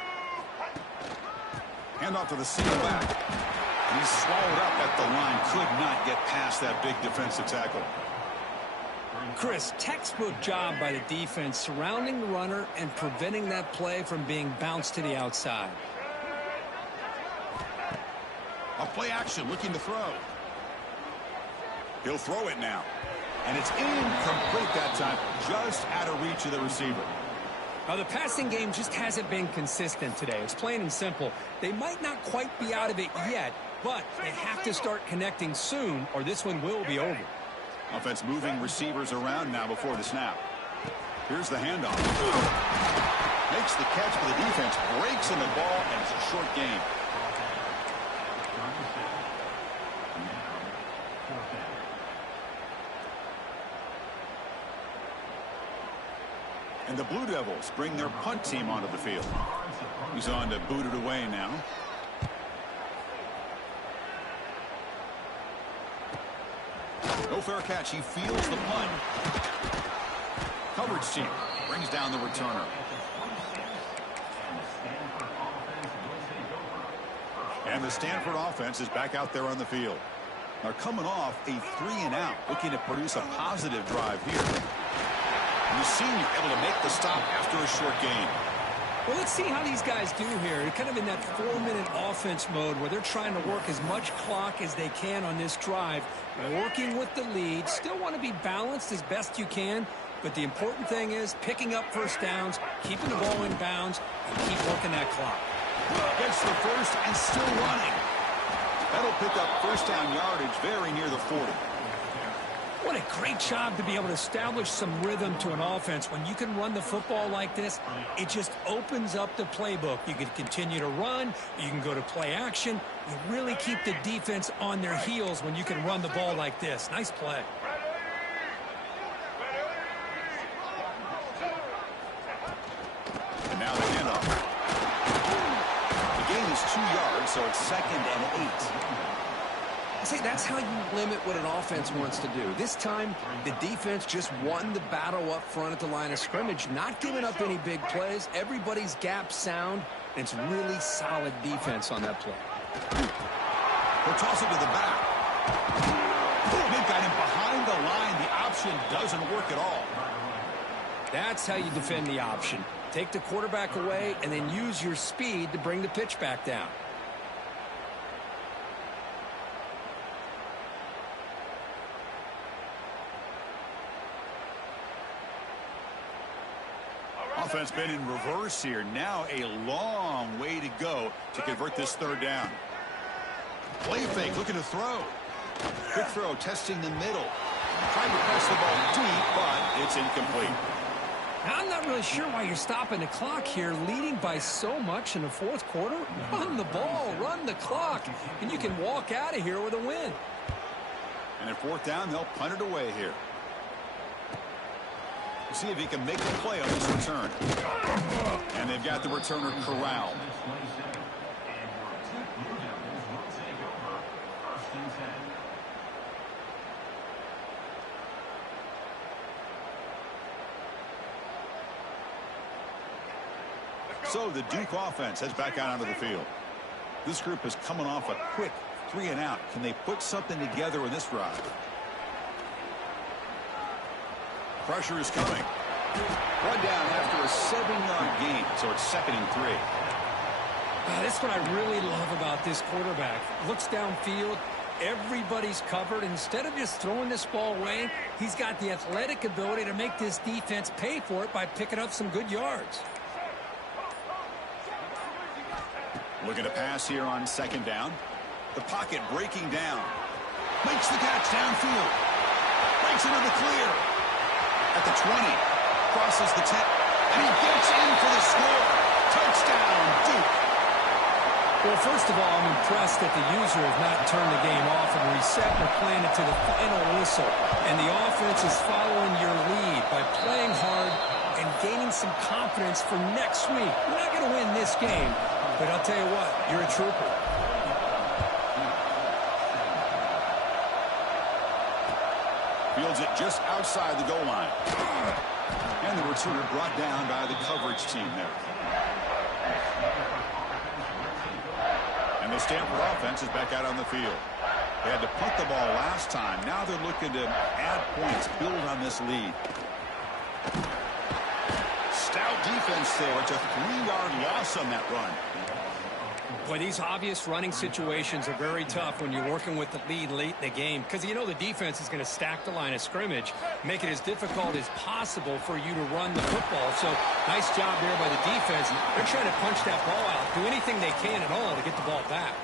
Hand off to the single back. And he's swallowed up at the line. Could not get past that big defensive tackle. Chris, textbook job by the defense surrounding the runner and preventing that play from being bounced to the outside. A play action looking to throw. He'll throw it now. And it's incomplete that time, just out of reach of the receiver. Now, the passing game just hasn't been consistent today. It's plain and simple. They might not quite be out of it yet, but they have to start connecting soon, or this one will be over. Offense moving receivers around now before the snap. Here's the handoff. Makes the catch for the defense, breaks in the ball, and it's a short game. And the Blue Devils bring their punt team onto the field. He's on to boot it away now. No fair catch. He fields the punt. Coverage team brings down the returner. And the Stanford offense is back out there on the field. They're coming off a 3-and-out, looking to produce a positive drive here. And the senior able to make the stop after a short gain. Well, let's see how these guys do here. They're kind of in that 4-minute offense mode where they're trying to work as much clock as they can on this drive, working with the lead. Still want to be balanced as best you can, but the important thing is picking up first downs, keeping the ball in bounds, and keep working that clock. Gets the first and still running. That'll pick up first down yardage very near the 40. What a great job to be able to establish some rhythm to an offense. When you can run the football like this, it just opens up the playbook. You can continue to run. You can go to play action. You really keep the defense on their heels when you can run the ball like this. Nice play. And now the handoff. The gain is 2 yards, so it's 2nd and 8. See, that's how you limit what an offense wants to do. This time, the defense just won the battle up front at the line of scrimmage, not giving up any big plays. Everybody's gap sound, and it's really solid defense on that play. They'll toss it to the back. They've got him behind the line. The option doesn't work at all. That's how you defend the option. Take the quarterback away and then use your speed to bring the pitch back down. Offense been in reverse here. Now a long way to go to convert this 3rd down. Play fake, looking to throw. Quick throw, testing the middle. Trying to press the ball deep, but it's incomplete. Now, I'm not really sure why you're stopping the clock here, leading by so much in the 4th quarter. Run the ball, run the clock, and you can walk out of here with a win. And at 4th down, they'll punt it away here. See if he can make the play on this return. And they've got the returner corralled. So the Duke offense heads back out onto the field. This group is coming off a quick 3-and-out. Can they put something together in this drive? Pressure is coming. Run down after a 7-yard gain, so it's 2nd and 3. That's what I really love about this quarterback. Looks downfield. Everybody's covered. Instead of just throwing this ball away, he's got the athletic ability to make this defense pay for it by picking up some good yards. Looking to pass here on 2nd down. The pocket breaking down. Makes the catch downfield. Breaks into the clear. At the 20. Crosses the 10. And he gets in for the score. Touchdown, Duke. Well, first of all, I'm impressed that the user has not turned the game off and reset or planned it to the final whistle. And the offense is following your lead by playing hard and gaining some confidence for next week. We're not going to win this game, but I'll tell you what, you're a trooper. Fields it just outside the goal line. And the returner brought down by the coverage team there. And the Stanford offense is back out on the field. They had to punt the ball last time. Now they're looking to add points, build on this lead. Stout defense there. It's a 3-yard loss on that run. Boy, these obvious running situations are very tough when you're working with the lead late in the game, because you know the defense is going to stack the line of scrimmage, make it as difficult as possible for you to run the football. So nice job there by the defense. They're trying to punch that ball out, do anything they can at all to get the ball back.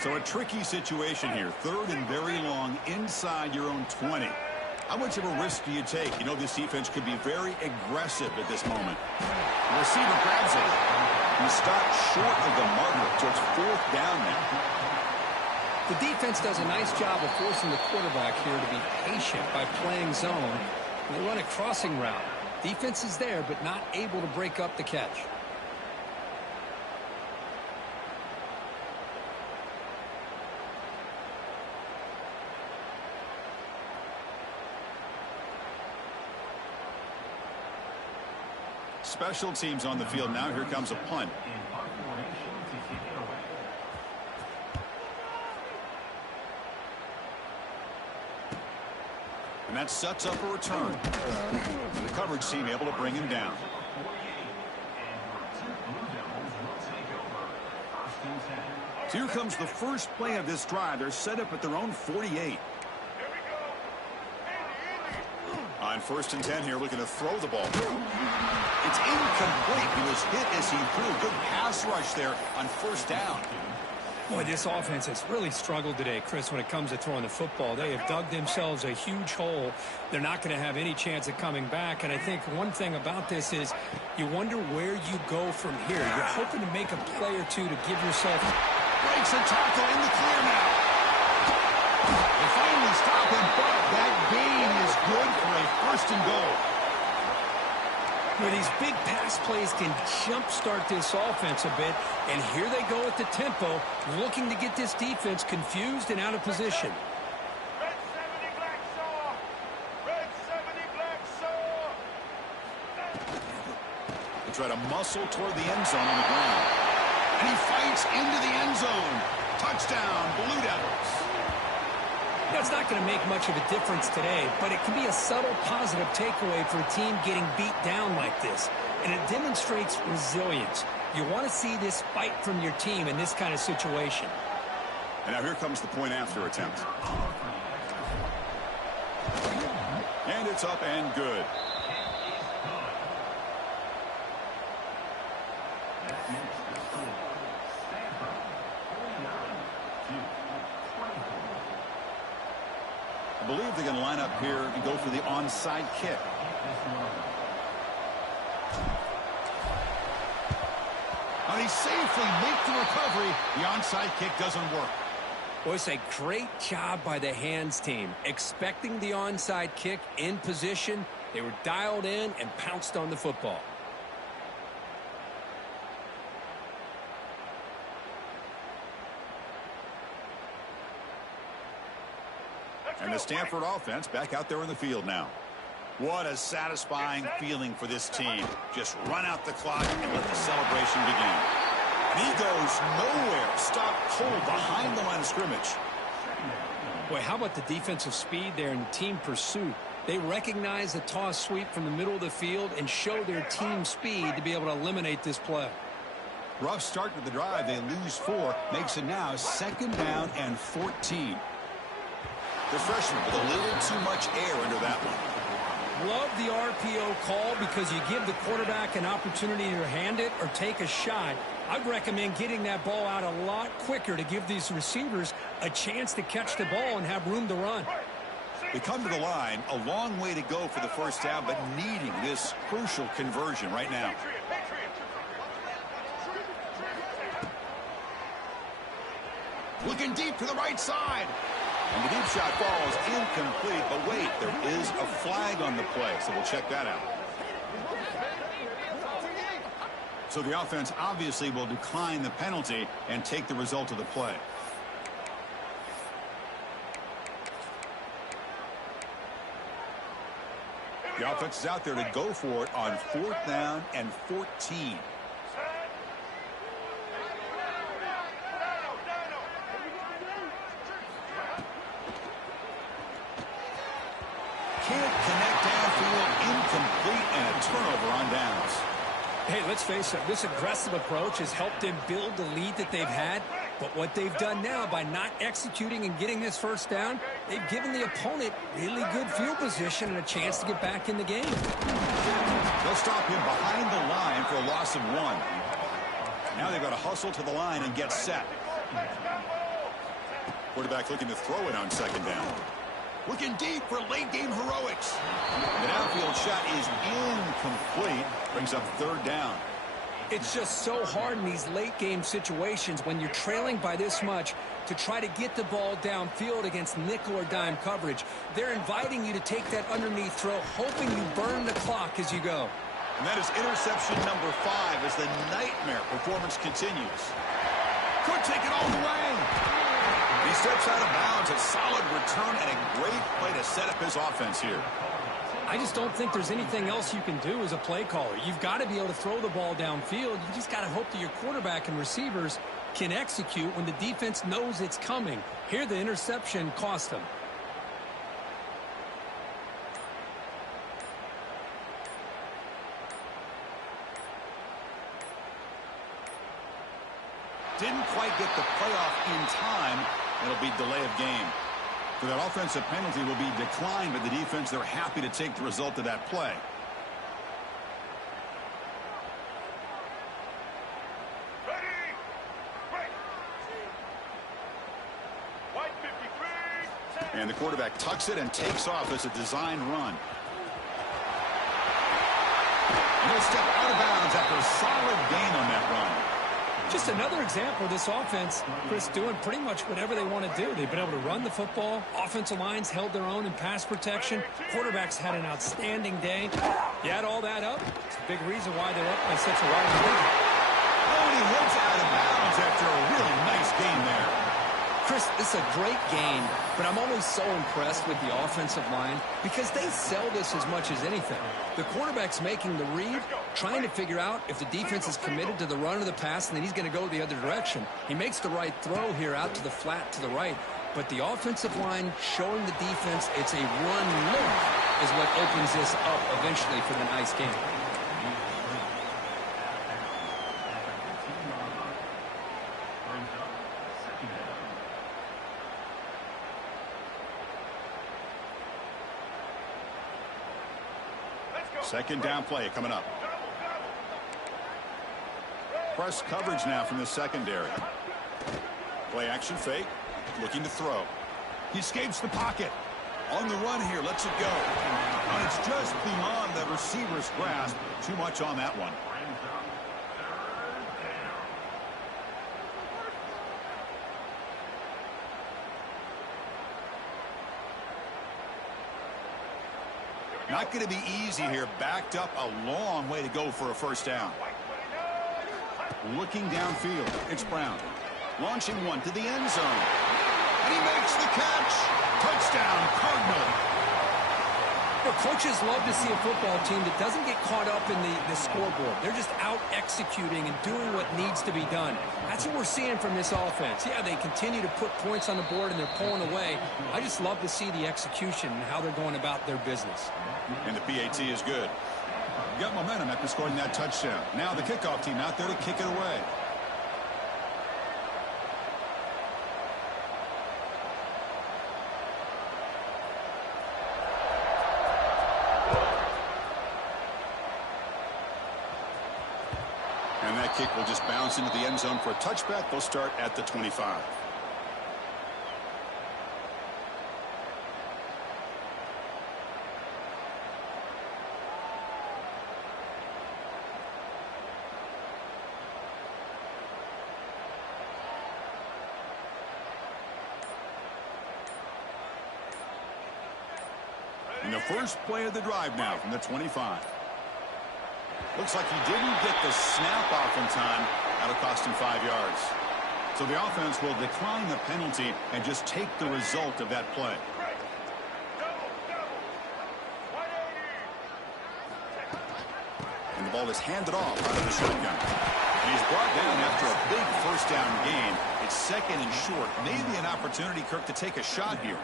So a tricky situation here. 3rd and very long inside your own 20. How much of a risk do you take? You know this defense could be very aggressive at this moment. The receiver grabs it. He stopped short of the marker, so it's 4th down now. The defense does a nice job of forcing the quarterback here to be patient by playing zone. They run a crossing route. Defense is there, but not able to break up the catch. Special teams on the field now. Here comes a punt. And that sets up a return. The coverage team able to bring him down. So here comes the first play of this drive. They're set up at their own 48. On 1st and 10 here, looking to throw the ball. It's incomplete. He was hit as he threw. Good pass rush there on 1st down. Boy, this offense has really struggled today, Chris, when it comes to throwing the football. They have dug themselves a huge hole. They're not going to have any chance of coming back. And I think one thing about this is you wonder where you go from here. You're hoping to make a play or two to give yourself. Breaks a tackle in the clear now. They finally stop him, but that gain is good for a 1st and goal. Where these big pass plays can jumpstart this offense a bit, and here they go at the tempo, looking to get this defense confused and out of position. Red 70 black saw. Red 70 black saw. They try to muscle toward the end zone on the ground. And he fights into the end zone. Touchdown, Blue Devils. That's not going to make much of a difference today, but it can be a subtle positive takeaway for a team getting beat down like this. And it demonstrates resilience. You want to see this fight from your team in this kind of situation. And now here comes the point after attempt. And it's up and good. I believe they're going to line up here and go for the onside kick. Now they safely make the recovery. The onside kick doesn't work. Well, it's a great job by the hands team. Expecting the onside kick in position, they were dialed in and pounced on the football. And the Stanford offense back out there in the field now. What a satisfying feeling for this team. Just run out the clock and let the celebration begin. And he goes nowhere. Stop cold behind the line of scrimmage. Boy, how about the defensive speed there and team pursuit? They recognize the toss sweep from the middle of the field and show their team speed to be able to eliminate this play. Rough start to the drive. They lose 4. Makes it now 2nd down and 14. The freshman with a little too much air under that one. Love the RPO call because you give the quarterback an opportunity to hand it or take a shot. I'd recommend getting that ball out a lot quicker to give these receivers a chance to catch the ball and have room to run. They come to the line, a long way to go for the first down, but needing this crucial conversion right now. Looking deep to the right side. And the deep shot falls incomplete. But wait, there is a flag on the play, so we'll check that out. So the offense obviously will decline the penalty and take the result of the play. The offense is out there to go for it on 4th down and 14. Can't connect downfield, incomplete, and a turnover on downs. Hey, let's face it, this aggressive approach has helped them build the lead that they've had. But what they've done now by not executing and getting this first down, they've given the opponent really good field position and a chance to get back in the game. They'll stop him behind the line for a loss of 1. Now they've got to hustle to the line and get set. Quarterback looking to throw it on 2nd down. Looking deep for late-game heroics. The downfield shot is incomplete. Brings up 3rd down. It's just so hard in these late-game situations when you're trailing by this much to try to get the ball downfield against nickel or dime coverage. They're inviting you to take that underneath throw, hoping you burn the clock as you go. And that is interception number 5 as the nightmare performance continues. Could take it all the way. He steps out of bounds. A solid return and a great play to set up his offense here. I just don't think there's anything else you can do as a play caller. You've got to be able to throw the ball downfield. You just got to hope that your quarterback and receivers can execute when the defense knows it's coming. Here, the interception cost them. Didn't quite get the playoff in time. It'll be delay of game. So that offensive penalty will be declined by the defense. They're happy to take the result of that play. And the quarterback tucks it and takes off as a design run. And he'll step out of bounds after a solid gain on that run. Just another example of this offense, Chris, doing pretty much whatever they want to do. They've been able to run the football. Offensive lines held their own in pass protection. Quarterbacks had an outstanding day. You add all that up, it's a big reason why they're up by such a wide margin. Oh, and he heads out of bounds after a really nice gain there. Chris, this is a great game, but I'm always so impressed with the offensive line because they sell this as much as anything. The quarterback's making the read, trying to figure out if the defense is committed to the run or the pass, and then he's going to go the other direction. He makes the right throw here out to the flat to the right, but the offensive line showing the defense it's a run look is what opens this up eventually for the nice game. Second down play coming up. Press coverage now from the secondary. Play action fake. Looking to throw. He escapes the pocket. On the run here. Lets it go. And it's just beyond the receiver's grasp. Too much on that one. Not going to be easy here. Backed up a long way to go for a first down. Looking downfield. It's Brown. Launching one to the end zone. And he makes the catch. Touchdown, Cardinal. Well, coaches love to see a football team that doesn't get caught up in the scoreboard. They're just out executing and doing what needs to be done. That's what we're seeing from this offense. Yeah, they continue to put points on the board and they're pulling away. I just love to see the execution and how they're going about their business. And the PAT is good. Got momentum after scoring that touchdown. Now the kickoff team out there to kick it away. And that kick will just bounce into the end zone for a touchback. They'll start at the 25. And the first play of the drive now from the 25. Looks like he didn't get the snap off in time. That'll cost him 5 yards. So the offense will decline the penalty and just take the result of that play. And the ball is handed off out of the shotgun. And he's brought down after a big first down gain. It's second and short. Maybe an opportunity, Kirk, to take a shot here.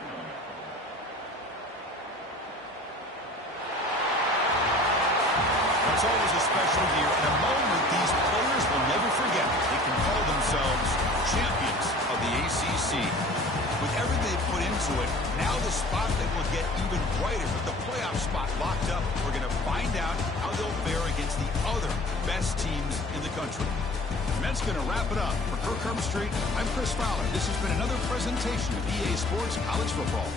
It's always a special year, and a moment these players will never forget. They can call themselves champions of the ACC. With everything they put into it, now the spotlight will get even brighter with the playoff spot locked up. We're going to find out how they'll fare against the other best teams in the country. And that's going to wrap it up. For Kirk Herbstreit, I'm Chris Fowler. This has been another presentation of EA Sports College Football.